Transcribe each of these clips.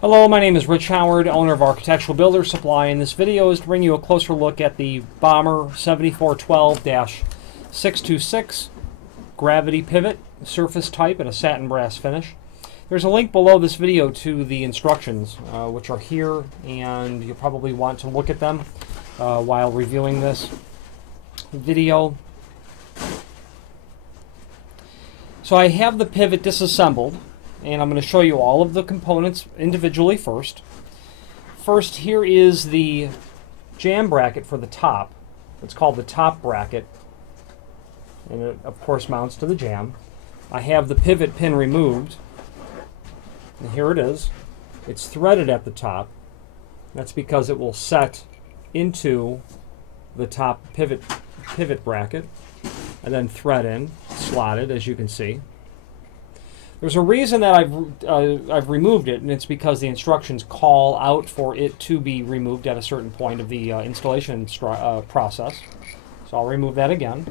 Hello, my name is Rich Howard, owner of Architectural Builder Supply, and this video is to bring you a closer look at the Bommer 7412-626 gravity pivot, surface type, and a satin brass finish. There's a link below this video to the instructions, which are here, and you'll probably want to look at them while reviewing this video. So I have the pivot disassembled, and I'm going to show you all of the components individually first. First, here is the jamb bracket for the top. It's called the top bracket, and it of course mounts to the jamb. I have the pivot pin removed, and here it is. It's threaded at the top. That's because it will set into the top pivot bracket and then thread in, slotted, as you can see. There's a reason that I've removed it, and it's because the instructions call out for it to be removed at a certain point of the installation process. So I'll remove that again.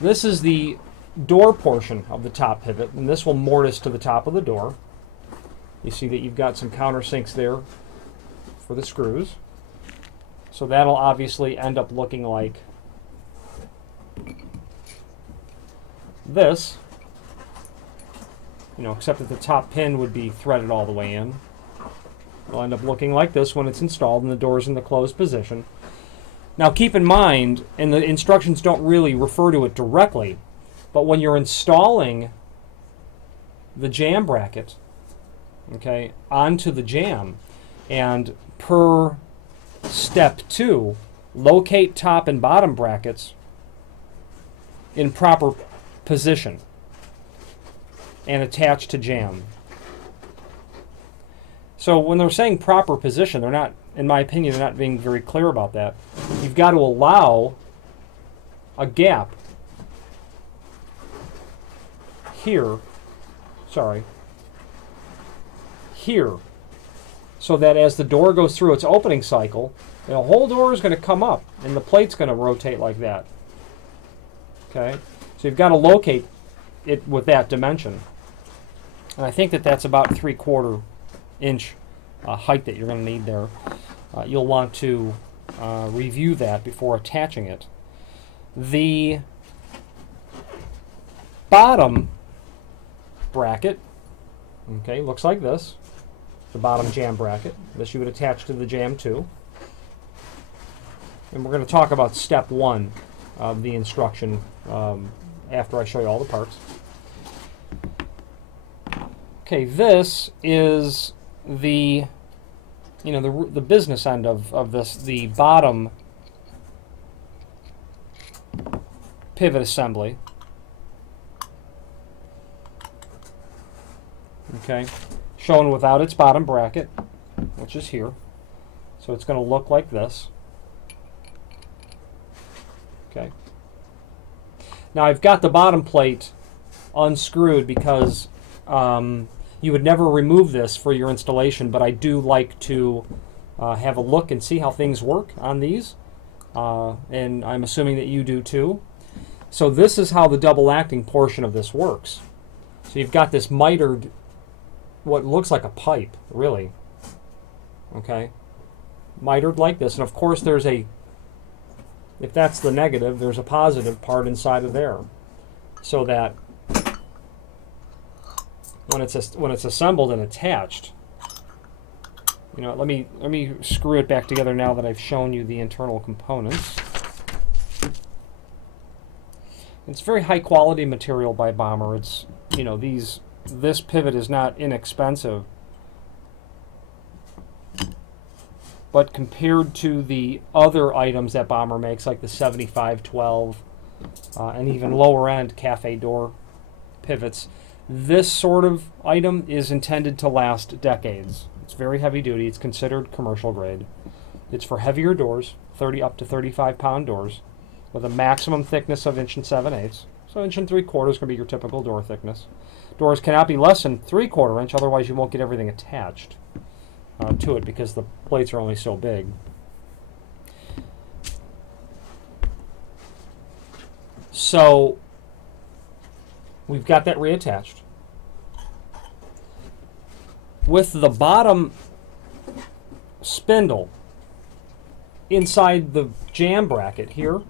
This is the door portion of the top pivot, and this will mortise to the top of the door. You see that you've got some countersinks there for the screws. So that'll obviously end up looking like this. Except that the top pin would be threaded all the way in. It'll end up looking like this when it's installed and the door's in the closed position. Now keep in mind, and the instructions don't really refer to it directly, but when you're installing the jamb bracket, okay, onto the jamb, and per step 2, locate top and bottom brackets in proper position and attach to jamb. So when they're saying proper position, they're not, in my opinion, they're not being very clear about that. You've got to allow a gap here, here, so that as the door goes through its opening cycle, the whole door is going to come up and the plate's going to rotate like that. Okay? So you've got to locate it with that dimension. And I think that that's about 3/4 inch height that you're going to need there. You'll want to review that before attaching it. The bottom bracket, okay, looks like this. The bottom jamb bracket. This you would attach to the jamb too. And we're going to talk about step 1 of the instruction after I show you all the parts. Okay, this is the the business end of this, the bottom pivot assembly. Okay, shown without its bottom bracket, which is here. So it's going to look like this. Okay. Now I've got the bottom plate unscrewed because you would never remove this for your installation, but I do like to have a look and see how things work on these, and I'm assuming that you do too. So this is how the double acting portion of this works. So you've got this mitered, what looks like a pipe, really. Okay, mitered like this, and of course there's a, if that's the negative, there's a positive part inside of there, so that when it's assembled and attached, let me screw it back together now that I've shown you the internal components. It's very high quality material by Bommer. It's this pivot is not inexpensive, but compared to the other items that Bommer makes, like the 7512 and even lower end cafe door pivots, this sort of item is intended to last decades. It's very heavy duty. It's considered commercial grade. It's for heavier doors, up to 35-pound doors, with a maximum thickness of 1 7/8. So 1 3/4 is going to be your typical door thickness. Doors cannot be less than 3/4 inch, otherwise you won't get everything attached to it because the plates are only so big. So we've got that reattached. with the bottom spindle inside the jamb bracket here,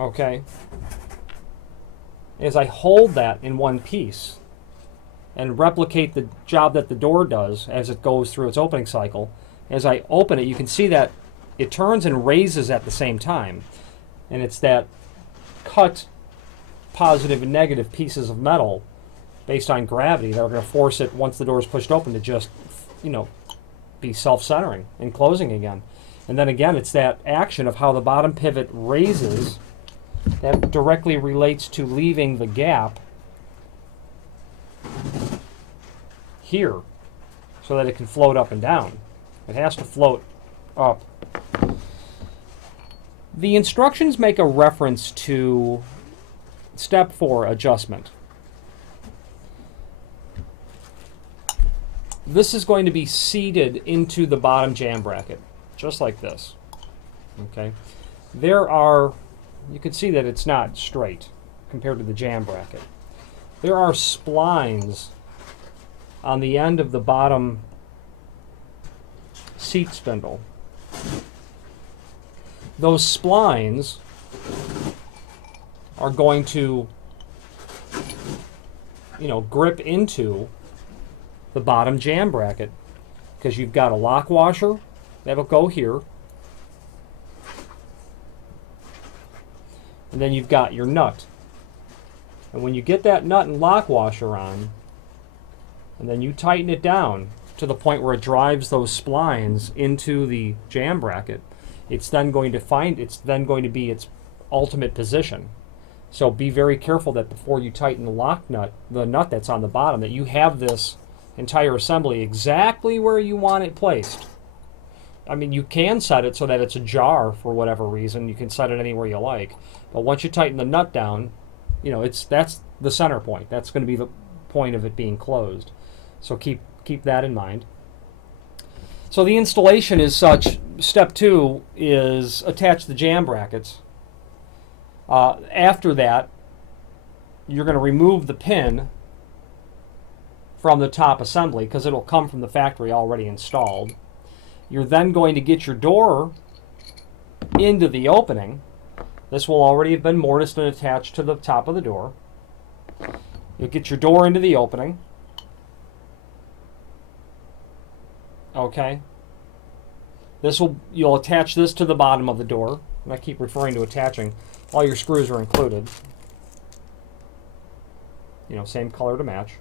okay, as I hold that in one piece and replicate the job that the door does as it goes through its opening cycle, as I open it, you can see that it turns and raises at the same time. And it's that cut positive and negative pieces of metal based on gravity that are going to force it, once the door is pushed open, to just, you know, be self-centering and closing again. And then again, it's that action of how the bottom pivot raises that directly relates to leaving the gap here so that it can float up and down. It has to float up. The instructions make a reference to step 4, adjustment. This is going to be seated into the bottom jamb bracket, just like this. Okay. There are, you can see that it's not straight compared to the jamb bracket. There are splines on the end of the bottom seat spindle. Those splines are going to, you know, grip into the bottom jamb bracket, because you've got a lock washer that'll go here, and then you've got your nut. And when you get that nut and lock washer on, and then you tighten it down to the point where it drives those splines into the jamb bracket, it's then going to be its ultimate position. So be very careful that before you tighten the nut that's on the bottom, that you have this entire assembly exactly where you want it placed. I mean, you can set it so that it's ajar for whatever reason. You can set it anywhere you like. But once you tighten the nut down, you know, that's the center point. That's going to be the point of it being closed. So keep that in mind. So the installation is such. Step 2 is attach the jamb brackets. After that, you're going to remove the pin from the top assembly, because it'll come from the factory already installed. You're then going to get your door into the opening. This will already have been mortised and attached to the top of the door. You'll get your door into the opening. Okay. You'll attach this to the bottom of the door. And I keep referring to attaching. All your screws are included. You know, same color to match.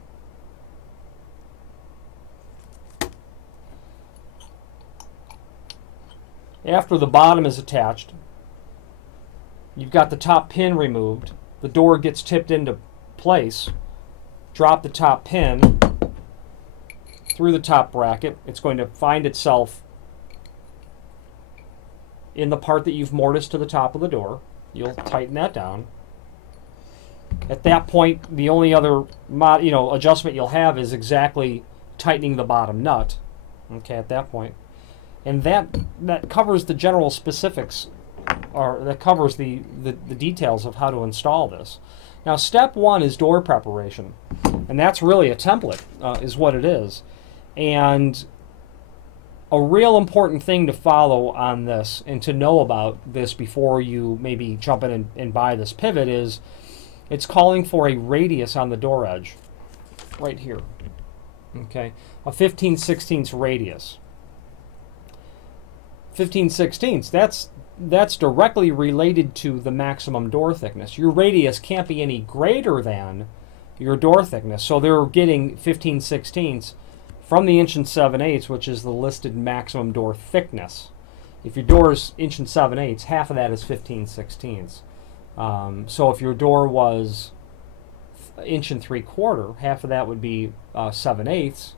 After the bottom is attached, you've got the top pin removed. The door gets tipped into place. Drop the top pin through the top bracket. It's going to find itself in the part that you've mortised to the top of the door. You'll tighten that down. At that point, the only other adjustment you'll have is exactly tightening the bottom nut. Okay, at that point. And that covers the general specifics, or that covers the details of how to install this. Now, step 1 is door preparation, and that's really a template, is what it is. And a real important thing to follow on this, and to know about this before you maybe jump in and buy this pivot, is it's calling for a radius on the door edge, right here. Okay, a 15/16 radius. 15/16, that's directly related to the maximum door thickness. Your radius can't be any greater than your door thickness. So they're getting 15/16 from the 1 7/8, which is the listed maximum door thickness. If your door is 1 7/8, half of that is 15/16. So if your door was 1 3/4, half of that would be 7/8,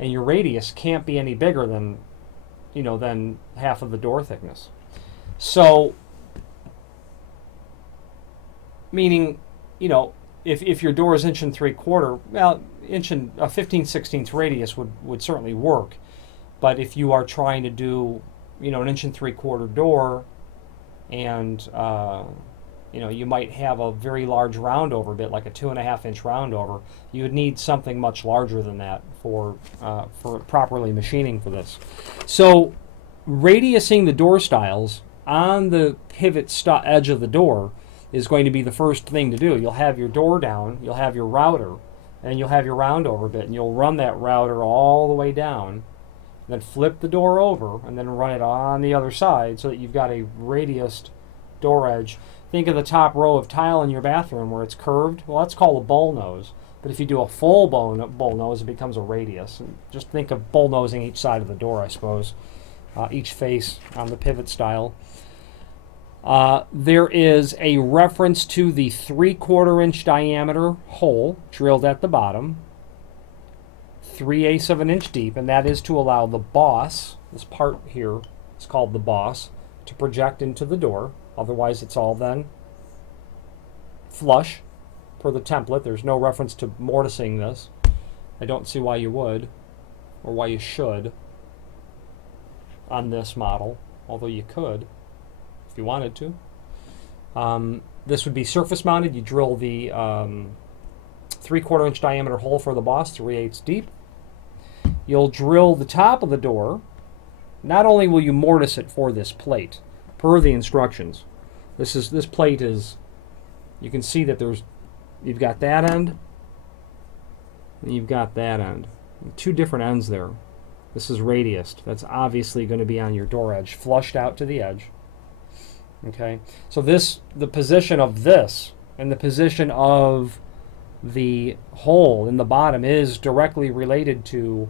and your radius can't be any bigger than than half of the door thickness. So, meaning, if your door is 1 3/4, well, a 15/16 radius would certainly work. But if you are trying to do, an 1 3/4 door and you might have a very large roundover bit, like a 2.5-inch roundover. You would need something much larger than that for properly machining for this. So radiusing the door styles on the pivot edge of the door is going to be the first thing to do. You'll have your door down, you'll have your router, and you'll have your roundover bit, and you'll run that router all the way down, then flip the door over, and then run it on the other side so that you've got a radiused door edge. Think of the top row of tile in your bathroom where it's curved. Well, that's called a bull nose. But if you do a full bull nose, it becomes a radius. And just think of bull nosing each side of the door, I suppose, each face on the pivot style. There is a reference to the 3/4-inch diameter hole drilled at the bottom, 3/8 of an inch deep, and that is to allow the boss, this part here is called the boss, to project into the door. Otherwise, it's all then flush per the template. There's no reference to mortising this. I don't see why you would, or why you should, on this model, although you could if you wanted to. This would be surface mounted. You drill the 3/4-inch diameter hole for the boss, 3/8 deep. You'll drill the top of the door. Not only will you mortise it for this plate, per the instructions. This plate is, you can see that you've got that end, and you've got that end. Two different ends there. This is radiused. That's obviously going to be on your door edge, flushed out to the edge. Okay, so the position of this and the position of the hole in the bottom is directly related to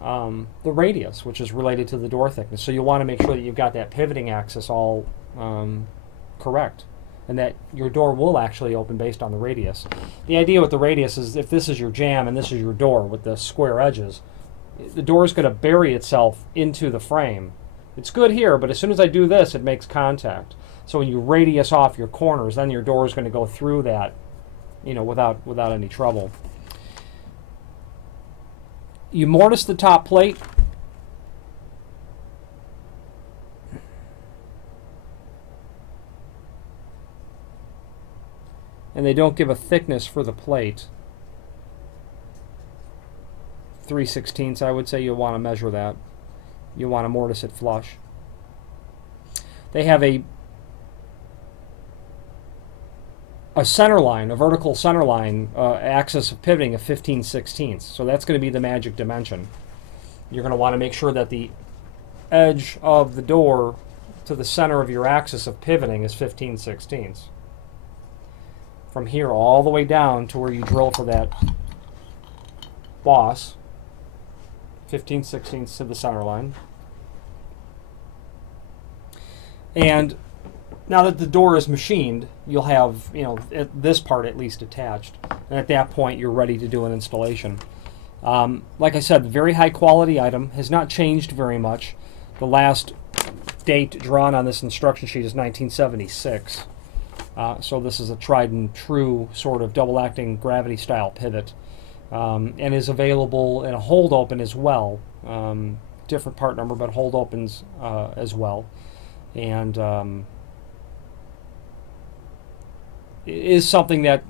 the radius, which is related to the door thickness. So you'll want to make sure that you've got that pivoting axis all correct, and that your door will actually open based on the radius. The idea with the radius is if this is your jamb and this is your door with the square edges, the door is going to bury itself into the frame. It's good here, but as soon as I do this, it makes contact. So when you radius off your corners, then your door is going to go through that, without any trouble. You mortise the top plate. And they don't give a thickness for the plate. 3/16, I would say you'll want to measure that. You want to mortise it flush. They have a center line, a vertical center line axis of pivoting of 15/16. So that's going to be the magic dimension. You're going to want to make sure that the edge of the door to the center of your axis of pivoting is 15/16. From here all the way down to where you drill for that boss, 15/16 to the center line. And now that the door is machined, you'll have, this part at least attached. And at that point, you're ready to do an installation. Like I said, the very high quality item has not changed very much. The last date drawn on this instruction sheet is 1976. So this is a tried and true sort of double acting gravity style pivot. And is available in a hold open as well. Different part number, but hold opens as well. And is something that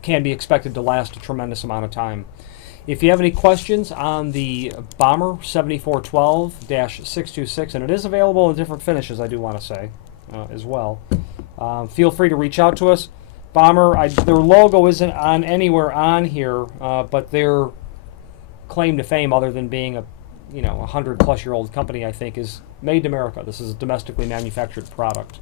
can be expected to last a tremendous amount of time. If you have any questions on the Bommer 7412-626, and it is available in different finishes, I do want to say, as well, feel free to reach out to us. Bommer, their logo isn't on anywhere on here, but their claim to fame, other than being a 100-plus-year-old company, I think, is made in America. This is a domestically manufactured product.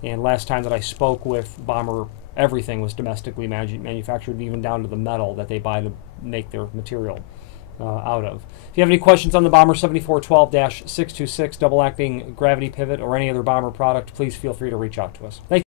And last time that I spoke with Bommer, everything was domestically manufactured, even down to the metal that they buy to make their material out of. If you have any questions on the Bommer 7412-626 double acting gravity pivot or any other Bommer product, please feel free to reach out to us. Thank you.